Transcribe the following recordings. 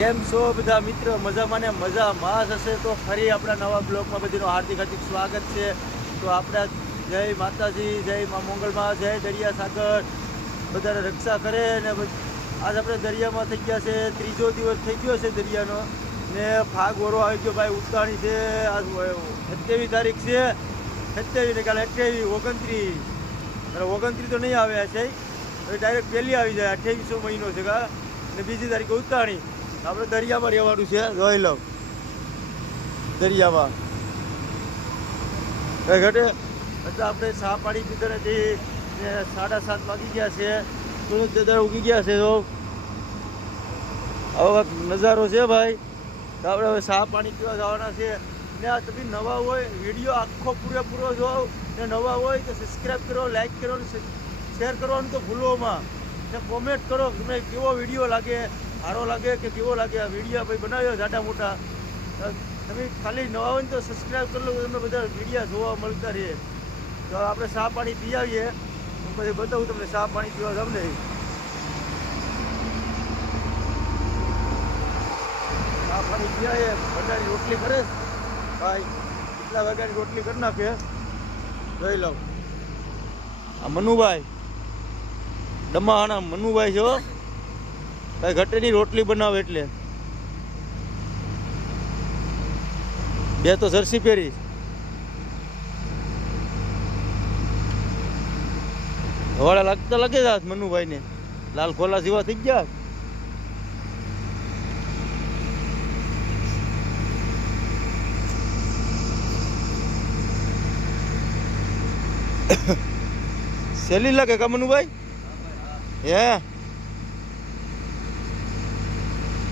કેમ છો બધા મિત્રો? મજામાં ને મજામાં હશે તો ફરી આપણા નવા બ્લોગમાં બધીનું હાર્દિક હાર્દિક સ્વાગત છે. તો આપણા જય માતાજી, જય મા મંગળમાં, જય દરિયા સાગર, બધાને રક્ષા કરે. ને આજ આપણે દરિયામાં થઈ ગયા છે, ત્રીજો દિવસ થઈ ગયો છે દરિયાનો ને ફાગ વરો આવી ગયો ભાઈ. ઉતાણી છે આજ 27 તારીખ છે, 27 ને કાલે 28, 29 29 તો નહીં આવ્યા છે, ડાયરેક્ટ પહેલી આવી જાય. 28મો મહિનો છે કા, ને બીજી તારીખે ઉતાણી. આપણે દરિયામાં રહેવાનું છે. જોઈ લો દરિયામાં કઈ ઘટે એટલે આપણે ચા પાણી પીધા નથી ને 7:30 વાગી ગયા છે. સૂરજ દાદા ઉગી ગયા છે. તો આવો નજારો છે ભાઈ. તો આપણે હવે ચા પાણી પીવા જવાના છે. ને આ તમે નવા હોય વિડીયો આખો પૂરેપૂરો જોવો ને નવા હોય તો સબસ્ક્રાઈબ કરો, લાઈક કરો, શેર કરવાનું તો ભૂલોમાં, ને કોમેન્ટ કરો તમે કેવો વિડીયો લાગે, સારો લાગે કે કેવો લાગે આ વિડીયો ભાઈ બનાવ્યો જાડા મોટા. તમે ખાલી નવા હોય ને તો સબસ્ક્રાઈબ કરી લો, તમને બધા વિડીયો જોવા મળતા રહે. તો આપણે ચા પાણી પી આવીએ, હું પછી બતાવું તમને ચા પાણી પીવા તમને. ચા પાણી પી આવીએ. બટાની રોટલી કરે ભાઈ, કેટલા વાગ્યાની રોટલી કરી નાખે જોઈ લો. આ મનુભાઈ ડમાહાણા મનુભાઈ છો, કઈ ઘટેની રોટલી બનાવે એટલે. બે તો જર્સી પહેરી, હવાડા લાગતા લાગે છે મનુભાઈ ને. લાલ ખોલા જેવા થઈ ગયા. સહેલી લાગે કા મનુભાઈ? હે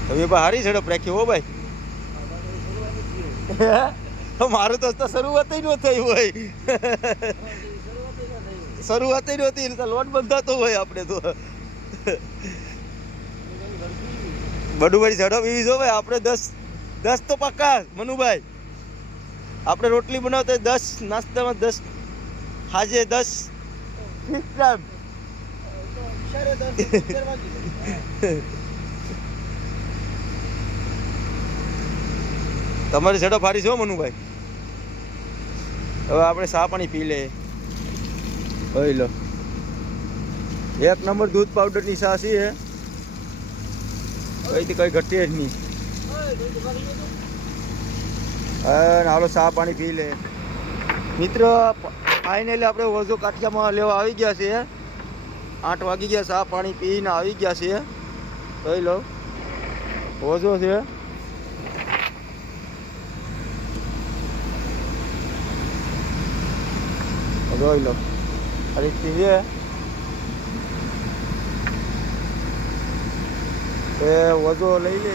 હવે હારી ઝડપ રાખી હો ભાઈ. મારું તો શરૂઆત ન થઈ હોય, શરૂઆત નહોતી લોટ બંધાતો હોય આપણે તો. બડુભાઈ ઝડપ એવી જો ભાઈ. આપણે 10 તો પાક્કા મનુભાઈ. આપણે રોટલી બનાવતા 10, નાસ્તામાં 10, હાજે 10 તમારી ઝડપ હારી છો મનુભાઈ. હવે આપણે ચા પાણી પી લે. જોઈ લો 1 નંબર દૂધ પાવડરની ચા છે. કઈ ઘટે જ નહીં. હાલો ચા પાણી પી લે મિત્ર. ફાઇનલી આપણે વોઝો કાઠિયામાં લેવા આવી ગયા છીએ. 8 વાગી ગયા. ચા પાણી પીને આવી ગયા છીએ. જોઈ લો વોઝો છે. જોઈ લો આ રીતથી છે. એ વોઝો લઈ લે.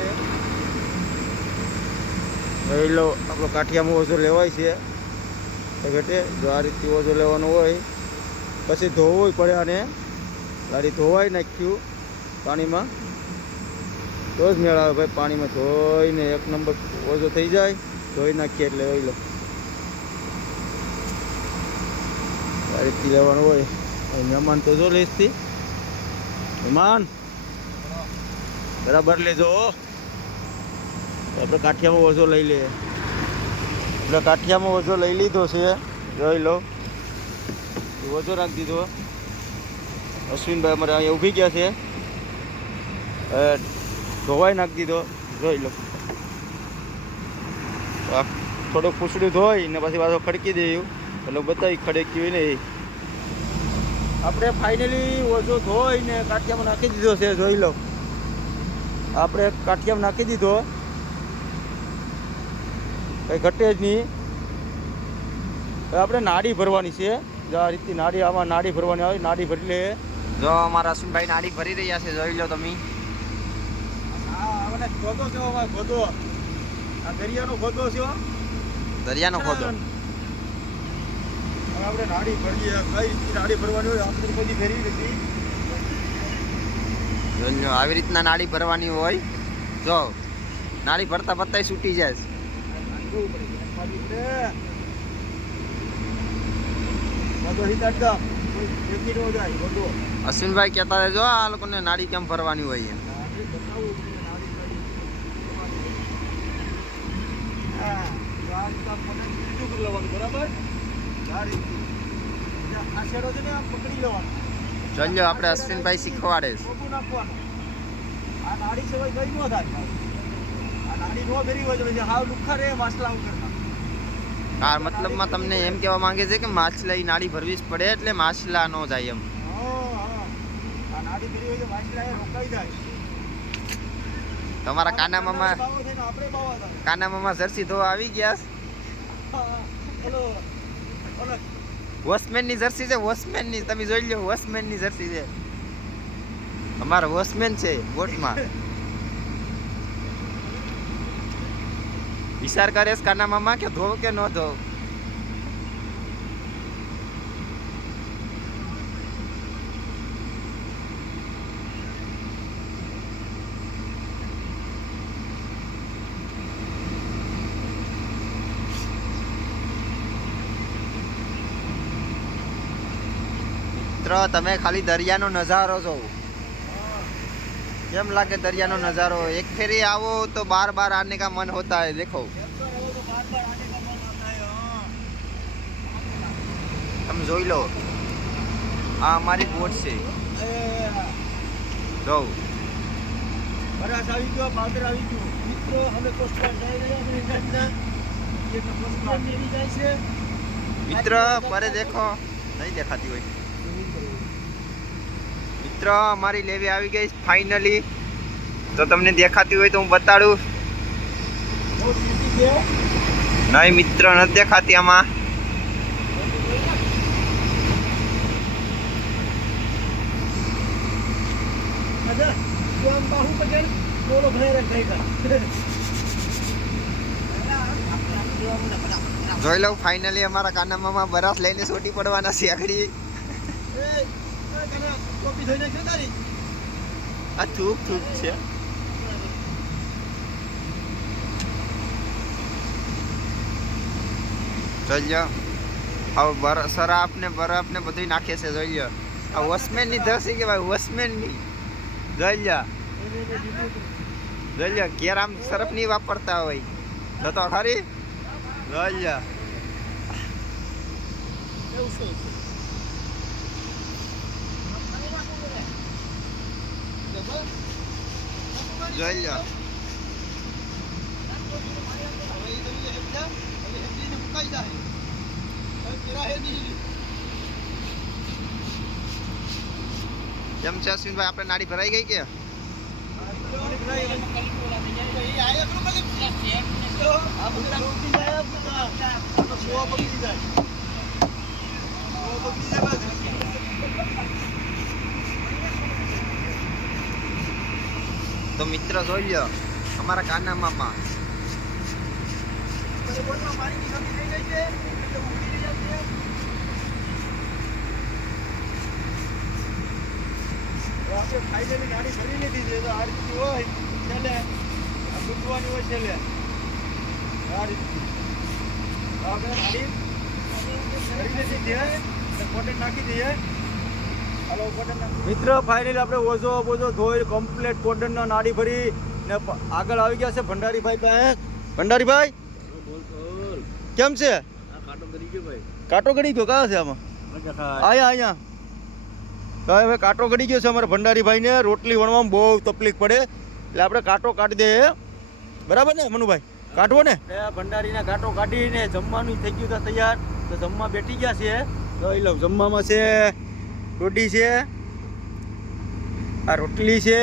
જોઈ લો આપણો કાઠિયામાં વોઝો લેવાય છે. ઘટે જો આ રીતે ઓછો લેવાનો હોય પછી ધોવું પડે. અને ગાડી ધોવાઈ નાખ્યું પાણીમાં તો જ મેળ આવે ભાઈ. પાણીમાં ધોઈને 1 નંબર ઓછો થઈ જાય. ધોઈ નાખીએ એટલે જોઈ લો આ રીતે લેવાનું હોય. મહેમાન તો જો લેસથી મહેમાન બરાબર લેજો. આપણે કાઠિયામાં ઓછો લઈ લઈએ. એટલે કાઠિયામાં ઓછો લઈ લીધો છે. જોઈ લો ઓછો રાખી દીધો. અશ્વિનભાઈ અમારે અહીંયા ઊભી ગયા છે. ધોવાઈ નાખી દીધો. જોઈ લો થોડુંક પૂછડું ધોઈ ને પછી પાછો ખડકી દઈએ એટલે બતાવી ખડક્યું ને. આપણે ફાઇનલી ઓછો ધોઈને કાઠિયામાં નાખી દીધો છે. જોઈ લો આપણે કાઠિયામાં નાખી દીધો. કંઈ ઘટે જ નહીં. આપણે નાડી ભરવાની છે. જો આ રીતની નાડી, આમાં નાડી ભરવાની આવે. નાડી ભરી લે. જો અમારા અશ્વિનભાઈ નાડી ભરી રહ્યા છે. જોઈ લો તમે. હા ખોદો કેવો ભાઈ, ખોદો. આ દરિયાનો ખોદો છે. દરિયાનો ખોદો. હવે આપણે નાડી ભરીએ. કઈ રીતની નાડી ભરવાની હોય આપણે બધી ફેરવી નથી. જો આવી રીતના નાડી ભરવાની હોય. જો નાડી ભરતા ભરતા છૂટી જાય. અશ્વિનભાઈ કહેતા જો આ લોકોને નાડી કેમ ભરવાની હોય. બરાબર આ રીતે આ શેડો છે ને આમ પકડી લેવાનો ચાલ્યો આપણે અશ્વિનભાઈ શીખવાડે છે. ચોખ્ખું નાખવાનું આ નાડી સિવાય કઈ ન થાય આ નાડી નો ફેરી હોય તો પછી હાવ લુખ્ખા રે માછલા ઉગરના આ મતલબમાં તમને એમ કહેવા માંગે છે કે માછલાની નાડી ભરવી જ પડે એટલે માછલા ન જાય એમ. આ નાડી ફેરી હોય તો માછલા એ રોકાઈ જાય. તમારા કાના મામા આપણે બાવા થાય કાના મામા જર્સી ધોવા આવી ગયા છે. ઓલો ઓલો વોચમેનની જર્સી છે, વોચમેનની તમે જોઈ લો, વોચમેનની જર્સી છે. અમારો વોચમેન છે બોટમાં. વિચાર કરે છે કાના મામા કે ધોવ કે ન ધોવ. મિત્રો તમે ખાલી દરિયાનો નજારો જોવો. કેમ લાગે દરિયાનો નજારો? એક ફેરી આવો તો બાર બાર આને કા મન હોતા है. देखो તમે જોઈ લો, આ અમારી બોટ છે. જો બરાસ આવી ગયો, પાવડર આવી ગયો. મિત્રો અમે કોસ્ટગાર્ડ જઈ રહ્યા છીએ ઇન્ડિયનના. એક કોસ્ટગાર્ડ નેવી જાય છે. મિત્ર પરે દેખો, નહીં દેખાતી હોય. મિત્ર અમારી લેવી આવી ગઈ ફાઇનલી. તો તમને દેખાતી હોય તો હું બતાડું. બહુ મોટી છે. નહીં મિત્ર નથી દેખાતી આમાં. અચ્છા તું આમ બાહુ પકડ, બોલો ભાઈ રે ભાઈ જોઈ લઉં ફાઇનલી અમારા કાના મામા બરફ લઈને છોટી પડવાના છે આગળ. કોપી થઈ નાખી તારી. આ થૂક થૂક છે. જોઈ લો હવે બરફ ને બધું નાખે છે. જોઈ લો આ વોચમેન ની ધસી કે ભાઈ, વોચમેન ની. જોઈ લો જોઈ લો ઘેર આમ સરફ નહીં વાપરતા હોય તો ખરી. જોઈ લો જોઈ લો કેમ છે અશ્વિનભાઈ, આપણે નાડી ભરાઈ ગઈ કે? તો મિત્ર જોઈ લો અમારા કાના મામા. આપણે ફાઇનલી ગાડી ભરી લીધી છે. તો આ રીતની હોય છેલ્લે આ મૂકવાની હોય છેલ્લે આ રીતની આપણે ગાડી ભરી લીધી છે. કોટન નાખી દઈએ. હાલો કોટન નાખી. મિત્ર ફાઇનલી આપણે ઓઝો બોઝો ધોઈ કમ્પ્લીટ કોટનનો નાડી ભરી ને આગળ આવી ગયા છે ભંડારીભાઈ પાસે. ભંડારીભાઈ કેમ છે? કાંટો ગળી ગયો ભાઈ. કાંટો ગળી ગયો કાં છે આમાં? અહીંયા તો હવે કાંટો ગળી ગયો છે અમારા ભંડારીભાઈને. રોટલી વણવામાં બહુ તકલીફ પડે એટલે આપણે કાંટો કાઢી દઈએ. બરાબર ને મનુભાઈ? કાઢવો ને. ભંડારીના કાંટો કાઢીને જમવાનું થઈ ગયું હતા તૈયાર. તો જમવા બેઠી ગયા છે. જોઈ લો જમવામાં છે રોટી છે, આ રોટલી છે.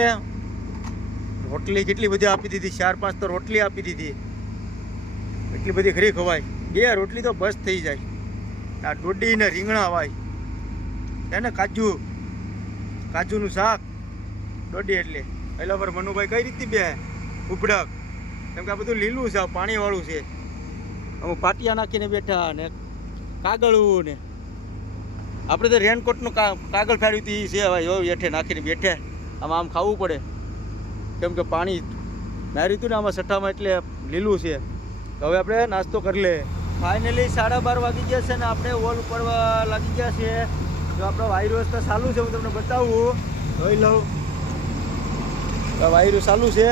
રોટલી કેટલી બધી આપી દીધી, 4-5 તો રોટલી આપી દીધી. એટલી બધી ખરી ખવાય. 2 રોટલી તો બસ થઈ જાય. આ ડોડી ને રીંગણા વાય એને કાજુનું શાક દોડી. એટલે પહેલા પર મનુભાઈ કઈ રીતની બે ઉભડક, કેમ કે આ બધું લીલું છે, પાણીવાળું છે. અમે પાટિયા નાખીને બેઠા ને કાગળું ને આપણે તો રેનકોટનું કાગળ ફેરવી હતી છે. હવે જો હેઠે નાખીને બેઠે. આમ ખાવું પડે કેમ કે પાણી માર્યું હતું ને આમાં સઠ્ઠામાં એટલે લીલું છે. હવે આપણે નાસ્તો કરી લે. ફાઇનલી 12:30 વાગી ગયા છે ને આપણે ઓલ ઉપર લાગી ગયા છે. જો આપણો વાયુ રસ્તા ચાલુ છે, હું તમને બતાવું. જોઈ લઉં વાયુ ચાલુ છે.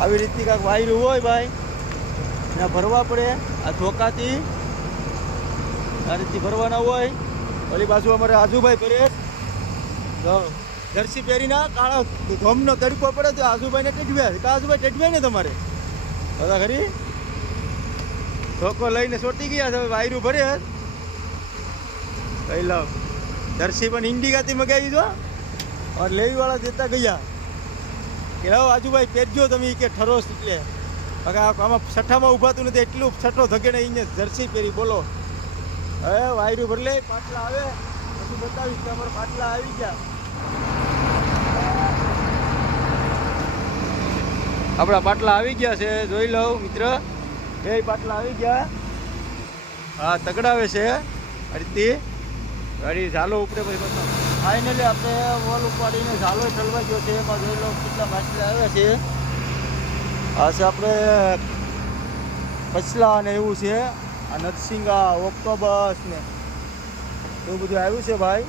આવી રીતની કાંઈક વાયુ હોય ભાઈ ત્યાં ભરવા પડે. આ ધોકાથી આ રીતથી ભરવાના હોય. ઓલી બાજુ અમારે આજુભાઈ પરેશ તો જર્સી પહેરીને કાળો ધોમનો તડકો પડે તો આજુભાઈને ટેડવ્યા. કા આજુભાઈ ટેડવ્યા ને તમારે બધા ખરી ધોકો લઈને સોટી ગયા છે. વાયરું ભરે કઈ લાવ જર્સી પણ ઇન્ડિકાથી મગાવી દો અને લેવીવાળા દેતા ગયા કે લાવો આજુભાઈ પહેરજો તમે કે ઠરોસ એટલે આમાં છઠ્ઠામાં ઊભાતું નથી એટલું છઠ્ઠો ધકેડે અહીંયા જર્સી પહેરી બોલો. હવે વાયરું ભરલે પાટલા આવે પછી બતાવીશ કે અમારા પાટલા આવી ગયા. આપણા પાટલા આવી ગયા છે જોઈ લઉં મિત્ર. બે પાટલા આવી ગયા. હા તગડાવે છે આ રીતે ગાડી ઝાલો ઉપડે પછી બતાવો. ફાઇનલી આપણે વોલ ઉપાડીને ઝાલો ઠલવા ગયો છે. એમાં જોઈ લો કેટલા માછલા આવ્યા છે. આ છે આપણે પછલા ને એવું છે. આ નરસિંગા ઓક્ટોબસ ને એવું બધું આવ્યું છે ભાઈ.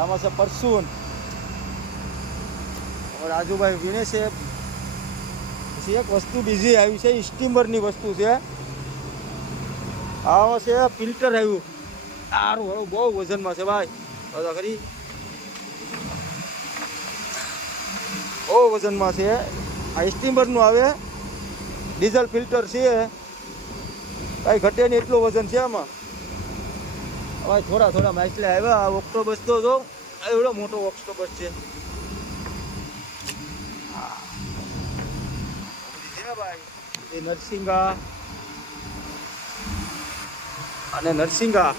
આમાં છે પરસૂન રાજુભાઈ વીણે છે. પછી એક વસ્તુ બીજી આવી છે સ્ટીમરની વસ્તુ છે. આ છે ફિલ્ટર આવ્યું સારું હવે બહુ વજનમાં છે ભાઈ. બધા ખરી બહુ વજનમાં છે. આ સ્ટીમરનું આવે ડીઝલ ફિલ્ટર છે. કાંઈ ઘટે નહીં એટલું વજન છે આમાં. હવે થોડા થોડા માછલા આવ્યા. આ ઓક્ટોબસ તો જો એવડો મોટો ઓક્ટોબસ છે. ભાઈ એ નરસિંગા અને નરસિંગા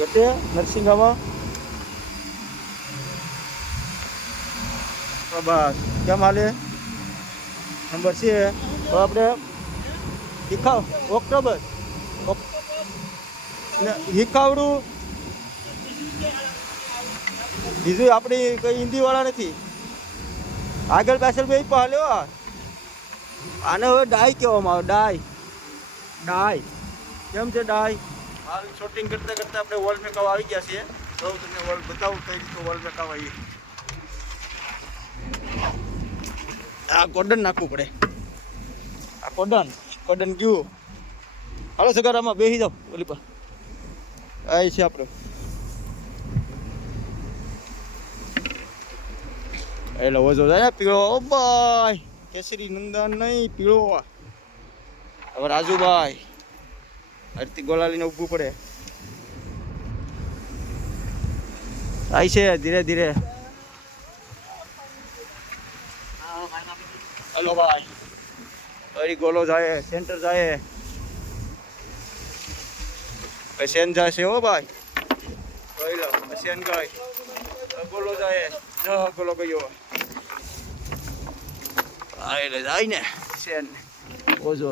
ઘટે. નરસિંગામાં બસ કેમ હાલે નંબર છે. તો આપણે હિખાવ ઓક્ટોબસ હિખાવડું બીજું આપણી કઈ હિન્દીવાળા નથી. આગળ પાછળ બે હાલ્યો. આને હવે ડાય કહેવામાં આવે. ડાય ડાય કેમ છે ડાય? હાલ શૂટિંગ કરતાં કરતાં આપણે વોલ મેકઅપ આવી ગયા છીએ. તો તમને વોલ બતાવું કઈ રીતે વોલ મેકઅપ આવી. આ કોડન નાખવું પડે. આ કોડન ગયું. હાલો સગારામાં બેસી જાઓ ઓલી પર. આ છે આપણે એટલે ઓછો જાય પીળો. ઓ ભાઈ કેસરી નંદન નહીં પીળો. હવે રાજુભાઈ હરતી ગોલા લઈને ઊભું પડે. થાય છે ધીરે ધીરે. હલો ભાઈ હરી ગોલો જાય સેન્ટર જાય સેન જાય છે. હો ભાઈ જોઈ લો સેન ગઈ ગોલો જાય. ગોલો ગયો એટલે જાય ને સેન ઓઝો.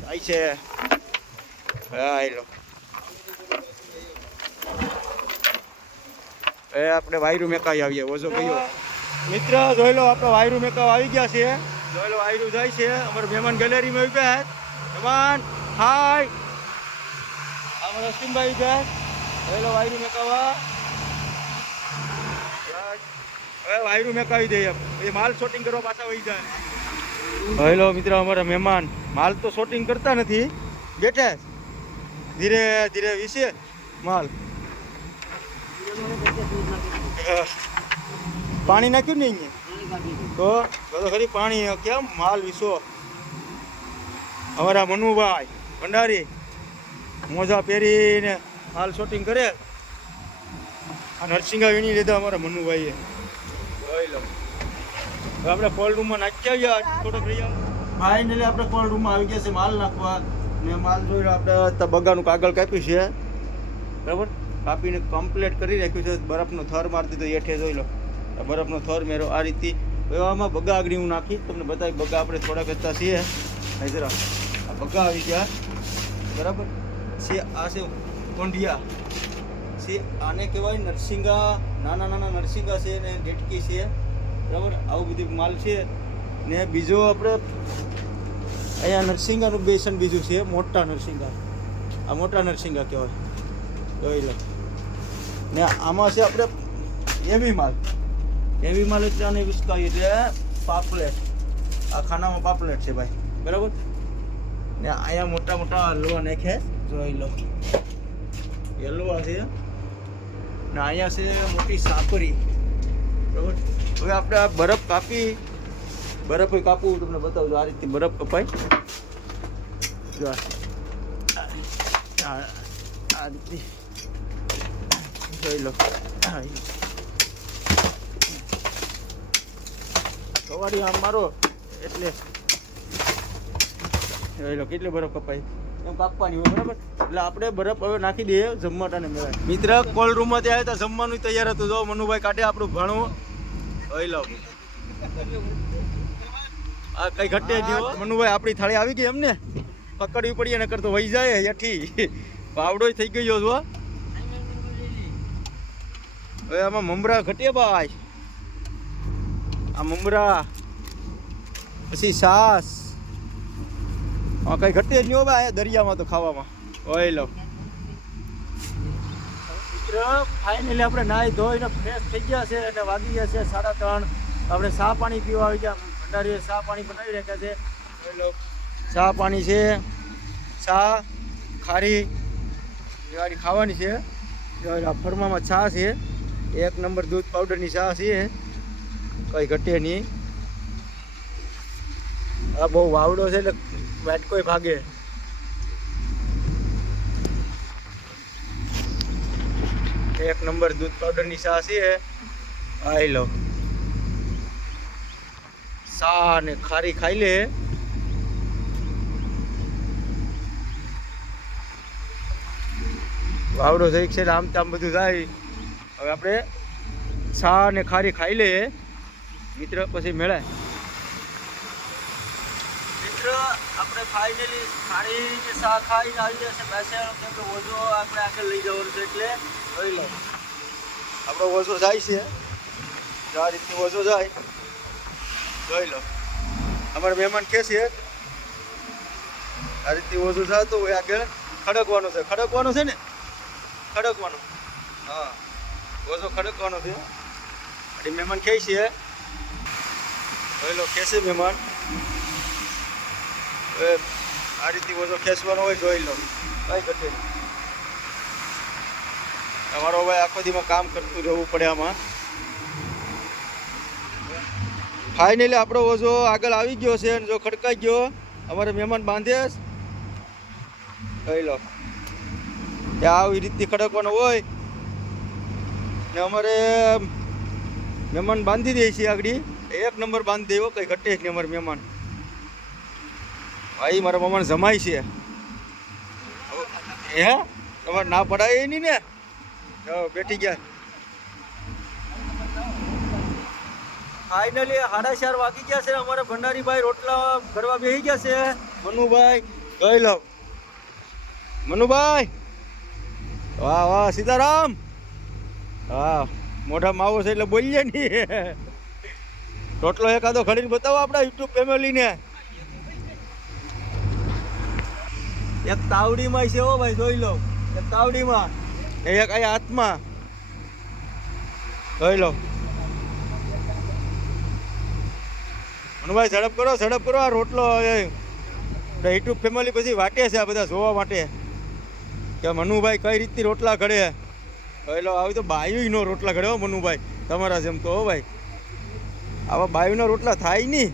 જાય છે. હા લો એ આપણે વાયરું મેકાઈ આવીએ. ઓઝો ગયો મિત્ર. જોઈ લો આપણે વાયરું મેકાવ આવી ગયા છે. જોઈ લો વાયરું જાય છે. અમારા મહેમાન ગેલેરીમાં ઉભા છે. મહેમાન હાય અમારા રસીમભાઈ છે. જોઈ લો વાયરું મેકાવા. હવે વાયરું મેકાવી દઈએ. એ માલ શોટિંગ કરવા પાછા વહી જાય. જોઈ લો મિત્ર અમારા મહેમાન માલ તો શોટિંગ કરતા નથી. બેઠે ધીરે ધીરે વિશે માલ. પાણી નાખ્યું ને અહીંયા તો ખરી પાણી કેમ માલ વિસો. અમારા મનુભાઈ ભંડારી મોજા પહેરીને માલ શૂટિંગ કરે. આ નરસિંગા વીણી લીધા અમારા મનુભાઈએ. જોઈ લો હવે આપણે કોલ્ડ રૂમમાં નાખી આવ્યા. થોડોક રહી ફાઇનલી આપણે કોલ્ડ રૂમમાં આવી ગયા છે માલ નાખવા. ને માલ જોઈ લો આપણે બગાનું કાગળ કાપ્યું છે બરાબર. કાપીને કમ્પ્લીટ કરી રાખ્યું છે. બરફનો થર મારી દીધો એઠે. જોઈ લો બરફનો થર મેરો આ રીતે. આમાં બગા આગળ હું નાખી તમને બતાવી. બગા આપણે થોડાક હતા છીએ જરા. આ બગા આવી ગયા બરાબર છે. આ છે કોંઢિયા છે. આને કહેવાય નરસિંગા. નાના નાના નરસિંગા છે ને ડેટકી છે બરાબર. આવું બધું માલ છે. ને બીજો આપણે અહીંયા નરસિંગાનું બેસન બીજું છે મોટા નરસિંગા. આ મોટા નરસિંગા કહેવાય. જોઈ લો. ને આમાં છે આપણે હેવી માલ એટલે આને વિસ્કાય એટલે પાપલેટ. આ ખાનામાં પાપલેટ છે ભાઈ, બરાબર. ને અહીંયા મોટા મોટા હલવા નાખે, જોઈ લો. હલવા છે ને અહીંયા છે મોટી સાપરી, બરાબર. હવે આપણે આ બરફ કાપવું તમને બતાવજો. આ રીતે બરફ કપાય. જો આ રીતે જોઈ લો. સવારી આમ મારો એટલે જોઈ લો કેટલી બરફ કપાય. એમ કાપવાની હોય, બરાબર. એટલે આપણે બરફ હવે નાખી દઈએ જમવાટાને મેળાય. મિત્ર કોલ્ડ રૂમમાંથી આવ્યા હતા, જમવાનું તૈયાર હતું. જો મનુભાઈ કાઢે આપણું ભાણું. જોઈ લો. આ કઈ ઘટે નહીં. મનુભાઈ આપણી થાળી આવી ગઈ એમને પકડવી પડીએ નકર તો વહી જાય એઠી. પાવડો થઈ ગયો છો. હવે આમાં મમરા ઘટે ભાઈ. આ મમરા પછી છાસ કઈ ઘટે જ નહીં હો ભાઈ દરિયામાં તો ખાવામાં. ઓય લો મિત્ર, ફાઇનલી આપણે નાહી ધોઈને ફ્રેશ થઈ ગયા છે અને વાગી ગયા છે 3:30. આપણે ચા પાણી પીવા આવી ગયા. ભંડારીએ ચા પાણી બનાવી રાખ્યા છે. ઓય લો ચા પાણી છે, ચા ખારી વાળી ખાવાની છે. ફરમામાં ચા છે, 1 નંબર દૂધ પાવડરની ચા છે, કઈ ઘટે નહીં. આ બહુ વાવડો છે એટલે વાટકોય ભાગે. એક નંબર દૂધ પાવડરની ચા છે. આઈ લો ચા ને ખારી ખાઈ લે. વાવડો થઈ છે આમ તેમ બધું જાય. હવે આપણે ચા ને ખારી ખાઈ લઈએ મિત્ર, પછી મેળાય. મિત્ર આપણે ફાઇનલી ખારી કે ચા ખાઈને આવી જશે બેસેલો. કેમ કે ઓઝો આપણે આગળ લઈ જવાનું છે એટલે જોઈ લો આપણો ઓઝો જાય છે. આ રીતની ઓઝો જાય, જોઈ લો. અમારા મહેમાન કે છે આ રીતની ઓઝો જતો હોય આગળ ખડકવાનું છે. ખડકવાનું છે ને, ખડકવાનું. હા ઓઝો ખડકવાનો છે. અને મહેમાન કહે છે, જોઈ લો ખેંચે મહેમાન. આ રીતે ઓઝો ખેંચવાનો હોય, જોઈ લો કઈ ઘટે. તમારો ભાઈ આખો દીમાં કામ કરતું રહેવું પડે આમાં. ફાઇનલી આપણો ઓઝો આગળ આવી ગયો છે અને જો ખડકાઈ ગયો અમારે મહેમાન બાંધે, જોઈ લો. ત્યાં આવી રીતથી ખડકવાનો હોય ને અમારે મહેમાન બાંધી દે છે આગળ. 1 નંબર બાંધી દેવો, કઈ ઘટે જ નહીં અમારે મહેમાન. ભાઈ મારા મહેમાન જમાય છે. હે તમારે ના પડાય નહીં ને. બેઠી ગયા. ફાઇનલી 4:30 વાગી ગયા છે. અમારા ભંડારીભાઈ રોટલા કરવા બેસી ગયા છે. મનુભાઈ જોઈ લો. મનુભાઈ વાહ વાહ સીતારામ. હા મોઢામાં આવો છે એટલે બોલીએ નહીં. રોટલો એકાદો ઘડીને બતાવો આપણા યુટ્યુબ ફેમિલીને. એક તાવડીમાં છે હો ભાઈ, જોઈ લો. એક તાવડીમાં, એક અહીંયા હાથમાં, જોઈ લો. મનુભાઈ ઝડપ કરો. આ રોટલો યુટ્યુબ ફેમિલી પછી વાટે છે આ બધા જોવા માટે કે મનુભાઈ કઈ રીતની રોટલા ઘડે. એટલે આવી તો બાયુનો રોટલા ઘડે હો મનુભાઈ, તમારા જેમ તો હો ભાઈ. આવા બાયુના રોટલા થાય નહીં.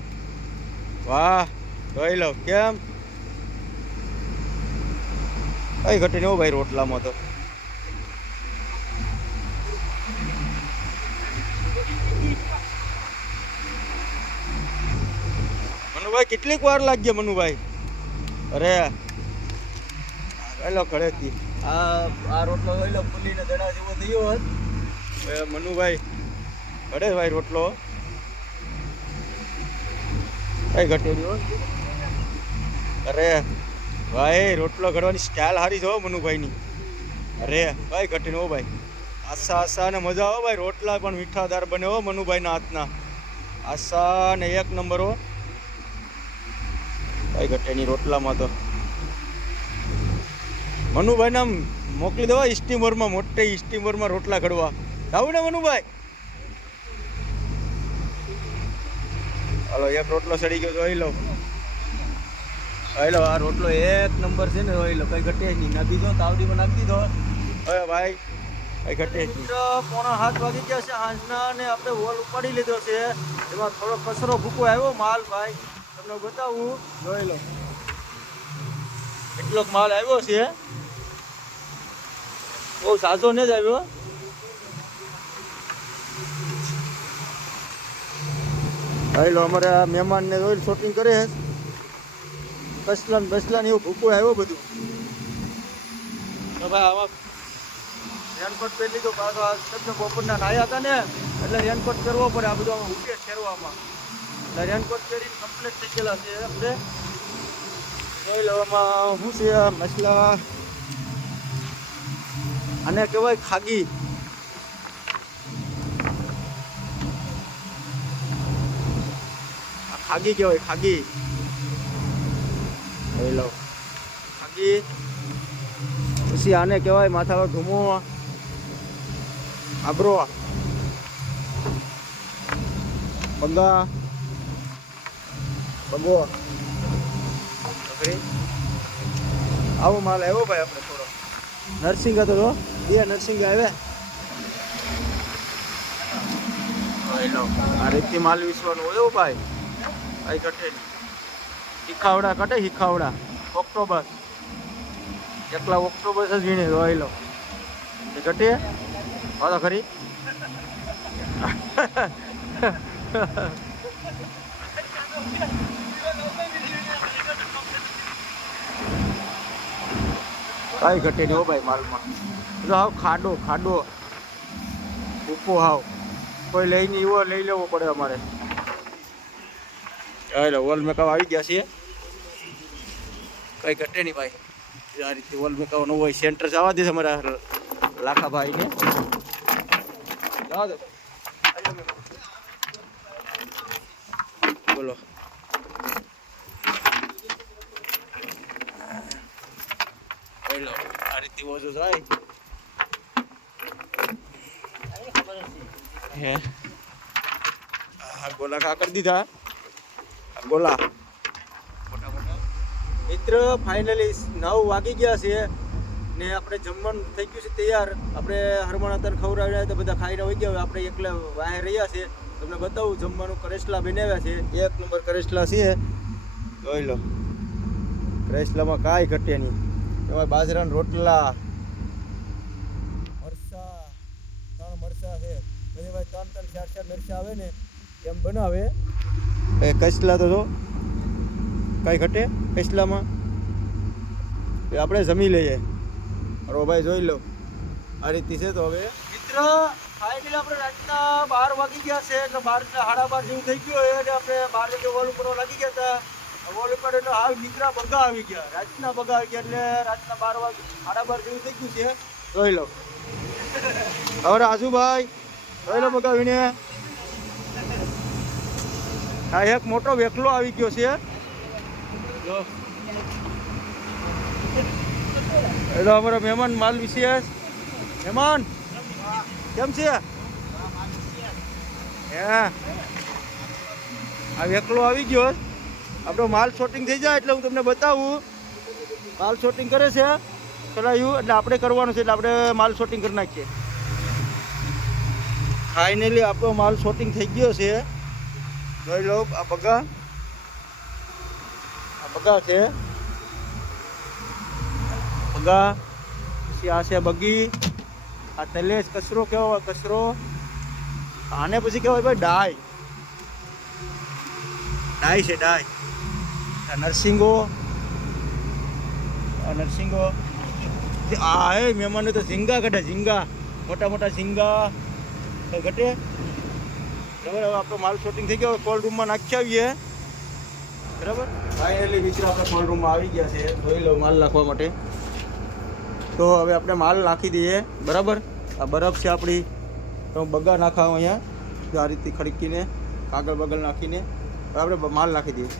વાહ જોઈ લો કેમ કઈ ઘટે નહીં હો ભાઈ રોટલામાં તો. મનુભાઈ કેટલીક વાર લાગી મનુભાઈ? અરે એલો ઘરેથી આ રોટલો જોઈ લો ફૂલીને દડા જેવો થયો હોત. મનુભાઈ ઘડે ભાઈ રોટલો કઈ ઘટેલી. અરે ભાઈ રોટલો ઘડવાની સ્ટાઇલ સારી છે હો મનુભાઈની. અરે કઈ ઘટે હો ભાઈ. આસા ને મજા આવે ભાઈ. રોટલા પણ મીઠાદાર બને હો મનુભાઈના હાથના. આસા ને 1 નંબર હો. કઈ ઘટે નહીં રોટલામાં તો. મનુભાઈને આમ મોકલી દેવા સ્ટીમરમાં, મોટી સ્ટીમરમાં રોટલા ઘડવા. આવું ને મનુભાઈ? હાલો, એક રોટલો સડી ગયો, જોઈ લો. જોઈ લો, આ રોટલો એક નંબર છે ને, જોઈ લો, કઈ ઘટે નહીં. નાખી દીધો, તાવડીમાં નાખી દીધો. હવે ભાઈ કઈ ઘટે નહીં. 6:45 વાગી ગયા છે સાંજના, ને આપણે વોલ ઉપાડી લીધો છે. એમાં થોડો કચરો ભૂકો આવ્યો માલ. ભાઈ તમને બતાવું, જોઈ લો એટલો માલ આવ્યો છે. બહુ સાજો ને જ આવ્યો. ભાઈ લો, અમારે આ મહેમાનને જોઈ શૂટિંગ કરે છે. બસલાન એવું ભૂકું આવ્યો બધું. તો ભાઈ આમાં રેનકોટ પહેરી લીધો. પાછો આ શબ્દ બપોરના નાયા હતા ને, એટલે રેનકોટ કરવો પડે. આ બધું આમાં ઉકેટ ફેરવામાં, એટલે રેનકોટ પહેરીને કમ્પ્લીટ થઈ ગયેલા છે આપણે. જોઈ લો આમાં શું છે મસલા, આને કહેવાય ખાગી. ખાગી કહેવાય, ખાગી. જોઈ લો ખાગી. પછી આને કહેવાય માથા પર ધૂમો, આબરો, બંગા, બંગો. આવો માલ આવ્યો ભાઈ આપણે થોડો. નરસિંગ હતો તો બે નરસિંગ આવ્યા. આ રીતથી માલ વિસવાનું હોય ભાઈ. ભાઈ કટે હિખાવડા કટે, હિખાવડા ઓક્ટોબર, એકલા ઓક્ટોબર જ વીણે રોઈ લો. એ કટે હા તો ખરી. કઈ ઘટે નહીં હો ભાઈ માલમાં. એટલે હાવ ખાડો ખાડો ઉપો હાવ. કોઈ લઈને એવો લઈ લેવો પડે અમારે. ચાલો વોલ મેકઅપ આવી ગયા છે. કઈ ઘટે નહીં ભાઈ. આ રીતે વોલ મેકઅપ નો હોય. સેન્ટર જવા દે અમારા લાખાભાઈને. જવા દો. બોલો. બોલો આ રીતે ઓછું થાય. હે ગોલા ખા કરી દીધા. ગોલા મિત્ર ફાઇનલી 9 વાગી ગયા છે ને આપણે જમવાનું થઈ ગયું છે તૈયાર. આપણે હરમણ તને ખવડાવ્યા તો બધા ખાઈને હોઈ ગયા. આપણે એકલા બહાર રહ્યા છે. તમને બતાવું જમવાનું કરેસલા બનાવ્યા છે. એક નંબર કરેસલા છે. જોઈ લો કરેસલામાં કાંઈ ઘટે નહીં. એમાં બાજરાના રોટલા, મરચા, 3 મરચા છે. બધી ભાઈ 3 4 મરચા આવે ને એમ બનાવે. એ કસલા તો જો કાંઈ ઘટે કસલામાં. એ આપણે જમી લઈએ. અરે ભાઈ જોઈ લો આ રીતે છે. તો હવે મિત્ર ફાઇનલી આપણે રાતના 12 વાગી ગયા છે. એટલે 12:30 જેવું થઈ ગયું હોય. અને આપણે 12 વાગે વોલ ઉપર લાગી ગયા હતા. વોલ ઉપર એટલે હાલ નીકળ્યા બગા આવી ગયા. રાતના બગા આવી ગયા. એટલે રાતના 12 વાગે 12:30 જેવું થઈ ગયું છે. જોઈ લો હવે રાજુભાઈ જોઈ લો બગા વીણે. આ એક મોટો વેકલો આવી ગયો છે. એટલે અમારા મહેમાન માલ વિશેષ મહેમાન કેમ છે? હે આ વેકલો આવી ગયો. આપણો માલ શોટિંગ થઈ જાય એટલે હું તમને બતાવું. માલ શોટિંગ કરે છે ચલાવ્યું એટલે આપણે કરવાનું છે. એટલે આપણે માલ શોટિંગ કરી નાખીએ. ફાઇનલી આપણો માલ શોટિંગ થઈ ગયો છે. જોઈ લો આ બગા છે. બગા પછી આ છે બગી. આ તલેજ કચરો કેવો કચરો. આને પછી કહેવાય ભાઈ ડાય. ડાય છે ડાય. આ નરસિંગો. આ નરસિંગો. આ હે મહેમાનો તો ઝીંગા ઘટે. ઝીંગા મોટા મોટા ઝીંગા ઘટે. બરાબર હવે આપણો માલ શોટિંગ થઈ ગયો. કોલ્ડ રૂમમાં નાખી આવીએ. બરાબર ફાઇનલી મિત્ર આપણે કોલ્ડ રૂમમાં આવી ગયા છે. જોઈ લો માલ નાખવા માટે. તો હવે આપણે માલ નાખી દઈએ. બરાબર આ બરફ છે આપણી. તો બગા નાખાવ અહીંયા આ રીતે ખડકીને કાગળ બગલ નાખીને આપણે માલ નાખી દઈએ.